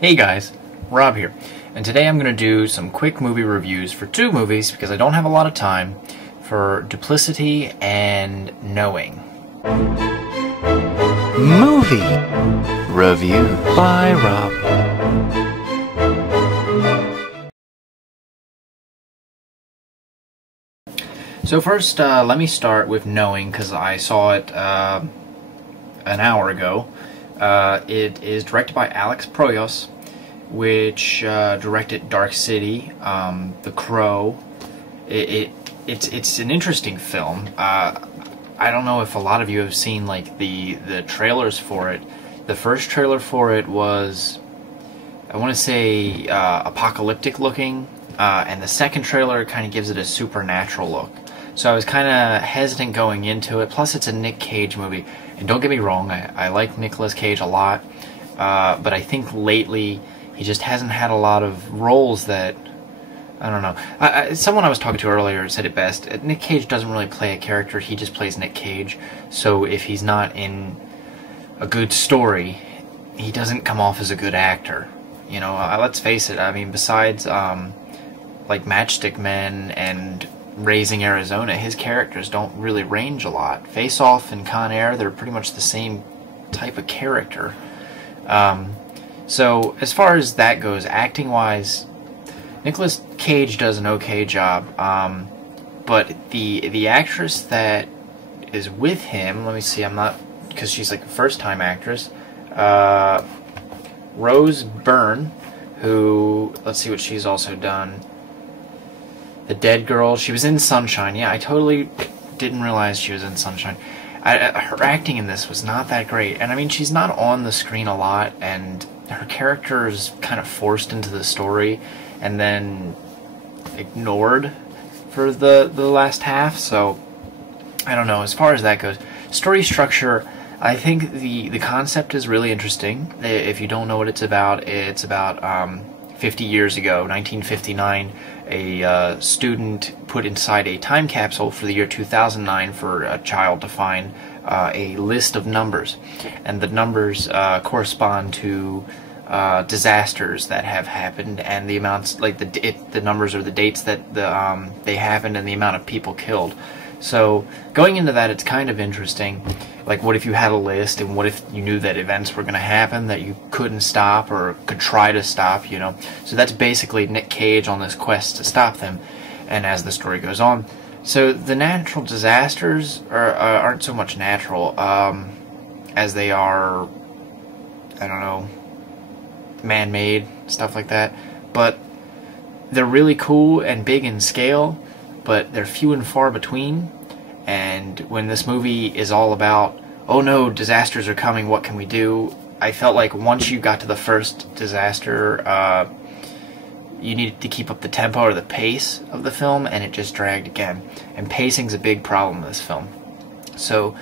Hey guys, Rob here, and today I'm going to do some quick movie reviews for two movies because I don't have a lot of time, for Duplicity and Knowing. Movie Review by Rob. So first, let me start with Knowing because I saw it an hour ago. It is directed by Proyas, which directed Dark City, The Crow. It's an interesting film. I don't know if a lot of you have seen like the trailers for it. The first trailer for it was, I want to say, apocalyptic looking, and the second trailer kind of gives it a supernatural look. So I was kind of hesitant going into it. Plus, it's a Nick Cage movie, and don't get me wrong, I like Nicolas Cage a lot, but I think lately he just hasn't had a lot of roles that, I don't know. Someone I was talking to earlier said it best. Nick Cage doesn't really play a character, he just plays Nick Cage. So if he's not in a good story, he doesn't come off as a good actor. You know, let's face it, I mean, besides like Matchstick Men and Raising Arizona, his characters don't really range a lot. Face Off and Con Air, they're pretty much the same type of character. So as far as that goes, acting-wise, Nicolas Cage does an okay job, but the actress that is with him, let me see, I'm not, because she's like a first-time actress, Rose Byrne, who, let's see what she's also done. The Dead Girl, she was in Sunshine. Yeah, I totally didn't realize she was in Sunshine. Her acting in this was not that great, and I mean, she's not on the screen a lot, and her character is kind of forced into the story and then ignored for the last half, so I don't know. As far as that goes, story structure, I think the concept is really interesting. If you don't know what it's about 50 years ago, 1959, a student put inside a time capsule for the year 2009 for a child to find a list of numbers, and the numbers correspond to disasters that have happened, and the amounts, like the numbers are the dates that they happened and the amount of people killed. So going into that, it's kind of interesting. Like, what if you had a list, and what if you knew that events were going to happen that you couldn't stop or could try to stop, you know? So that's basically Nick Cage on this quest to stop them, and as the story goes on. So the natural disasters aren't so much natural as they are, I don't know, man-made, stuff like that. But they're really cool and big in scale, but they're few and far between. And when this movie is all about, oh no, disasters are coming, what can we do? I felt like once you got to the first disaster, you needed to keep up the tempo or the pace of the film, and it just dragged again. And pacing's a big problem in this film. So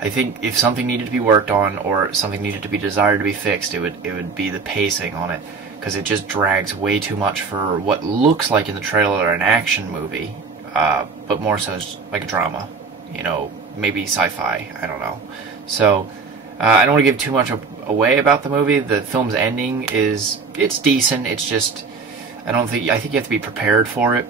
I think if something needed to be worked on or something needed to be desired to be fixed, it would be the pacing on it, because it just drags way too much for what looks like in the trailer an action movie, but more so like a drama. You know, maybe sci-fi, I don't know. So, I don't want to give too much away about the movie. The film's ending it's decent, it's just, I think you have to be prepared for it.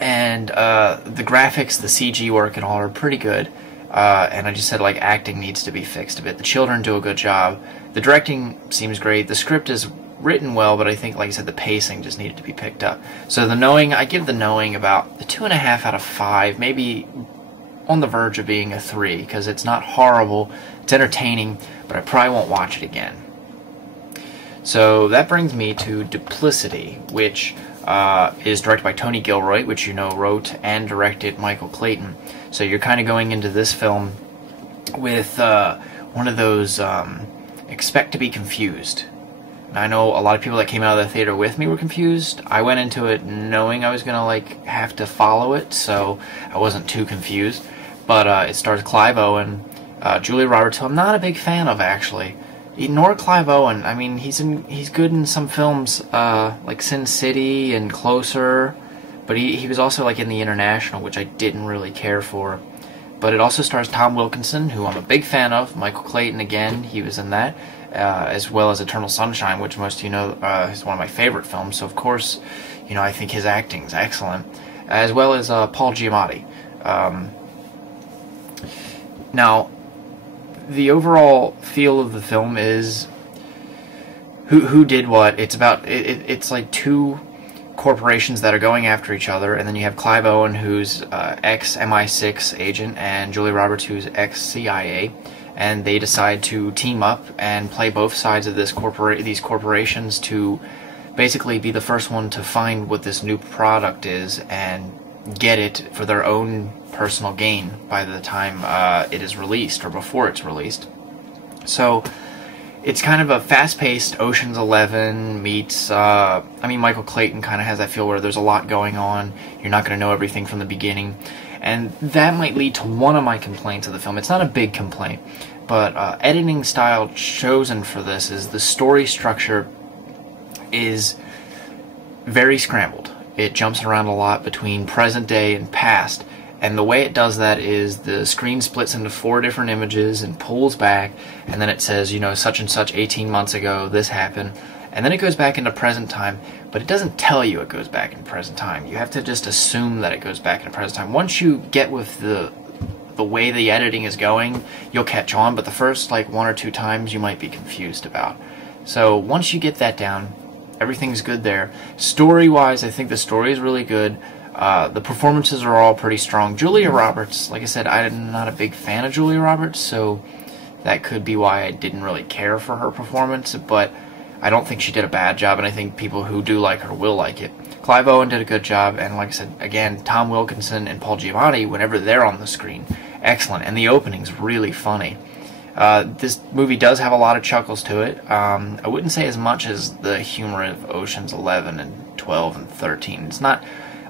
And, the graphics, the CG work and all are pretty good. And I just said, like, acting needs to be fixed a bit. The children do a good job. The directing seems great. The script is written well, but I think, like I said, the pacing just needed to be picked up. So The Knowing, I give The Knowing about a 2.5 out of 5, maybe on the verge of being a 3, because it's not horrible, it's entertaining, but I probably won't watch it again. So that brings me to Duplicity, which is directed by Tony Gilroy, which you know wrote and directed Michael Clayton. So you're kind of going into this film with one of those expect to be confused. And I know a lot of people that came out of the theater with me were confused. I went into it knowing I was going to like have to follow it, so I wasn't too confused. But it stars Clive Owen, Julia Roberts, who I'm not a big fan of, actually. Nor Clive Owen. I mean, he's good in some films like Sin City and Closer, but he was also like in The International, which I didn't really care for. But it also stars Tom Wilkinson, who I'm a big fan of. Michael Clayton, again, he was in that. as well as Eternal Sunshine, which most of you know is one of my favorite films. So of course, you know, I think his acting's excellent, as well as Paul Giamatti. Now, the overall feel of the film is who did what. It's about it's like two corporations that are going after each other, and then you have Clive Owen, who's ex-MI6 agent, and Julia Roberts, who's ex-CIA, and they decide to team up and play both sides of these corporations to basically be the first one to find what this new product is and get it for their own personal gain by the time it is released, or before it's released. So it's kind of a fast-paced Ocean's 11 meets, I mean, Michael Clayton kind of has that feel where there's a lot going on. You're not going to know everything from the beginning. And that might lead to one of my complaints of the film. It's not a big complaint, but editing style chosen for this is the story structure is very scrambled. It jumps around a lot between present day and past. And the way it does that is the screen splits into 4 different images and pulls back, and then it says, you know, such and such 18 months ago, this happened. And then it goes back into present time, but it doesn't tell you it goes back in present time. You have to just assume that it goes back in present time. Once you get with the way the editing is going, you'll catch on, but the first, like, 1 or 2 times you might be confused about. So once you get that down, everything's good there. Story-wise, I think the story is really good. The performances are all pretty strong. Julia Roberts, like I said, I'm not a big fan of Julia Roberts, so that could be why I didn't really care for her performance, but I don't think she did a bad job, and I think people who do like her will like it. Clive Owen did a good job, and like I said, again, Tom Wilkinson and Paul Giamatti, whenever they're on the screen, excellent, and the opening's really funny. This movie does have a lot of chuckles to it. I wouldn't say as much as the humor of Ocean's 11 and 12 and 13. It's not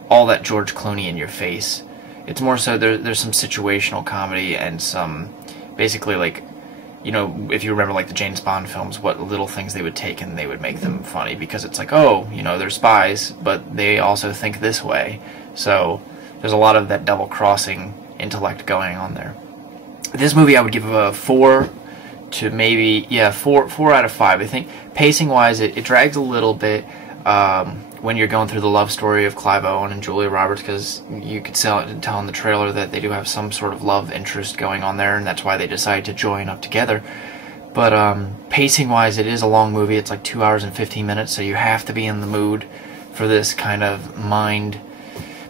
all that George Clooney in your face. It's more so there's some situational comedy and some, basically, like, you know, if you remember, like, the James Bond films, what little things they would take and they would make them funny, because it's like, oh, you know, they're spies, but they also think this way. So there's a lot of that double-crossing intellect going on there. This movie I would give a 4 to maybe, yeah, 4 out of 5. I think pacing-wise, it drags a little bit when you're going through the love story of Clive Owen and Julia Roberts, because you could tell in the trailer that they do have some sort of love interest going on there, and that's why they decided to join up together. But pacing-wise, it is a long movie. It's like 2 hours and 15 minutes, so you have to be in the mood for this kind of mind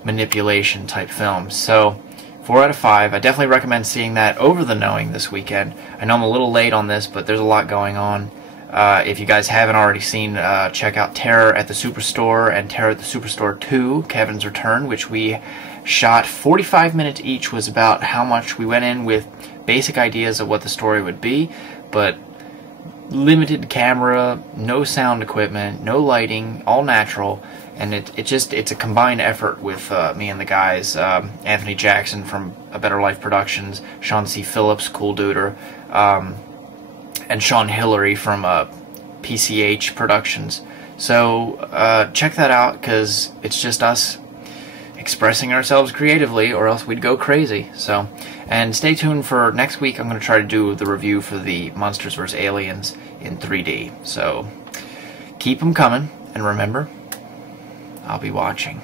manipulation type film. So 4 out of 5. I definitely recommend seeing that over The Knowing this weekend. I know I'm a little late on this, but there's a lot going on. If you guys haven't already seen, check out Terror at the Superstore and Terror at the Superstore 2, Kevin's Return, which we shot 45 minutes each. Was about how much we went in with basic ideas of what the story would be, but limited camera, no sound equipment, no lighting, all natural, and it's a combined effort with me and the guys, Anthony Jackson from A Better Life Productions, Sean C. Phillips, Cool Duder, and Sean Hillary from PCH Productions. So check that out, because it's just us expressing ourselves creatively, or else we'd go crazy. So, and stay tuned for next week. I'm going to try to do the review for the Monsters vs. Aliens in 3D. So keep them coming, and remember, I'll be watching.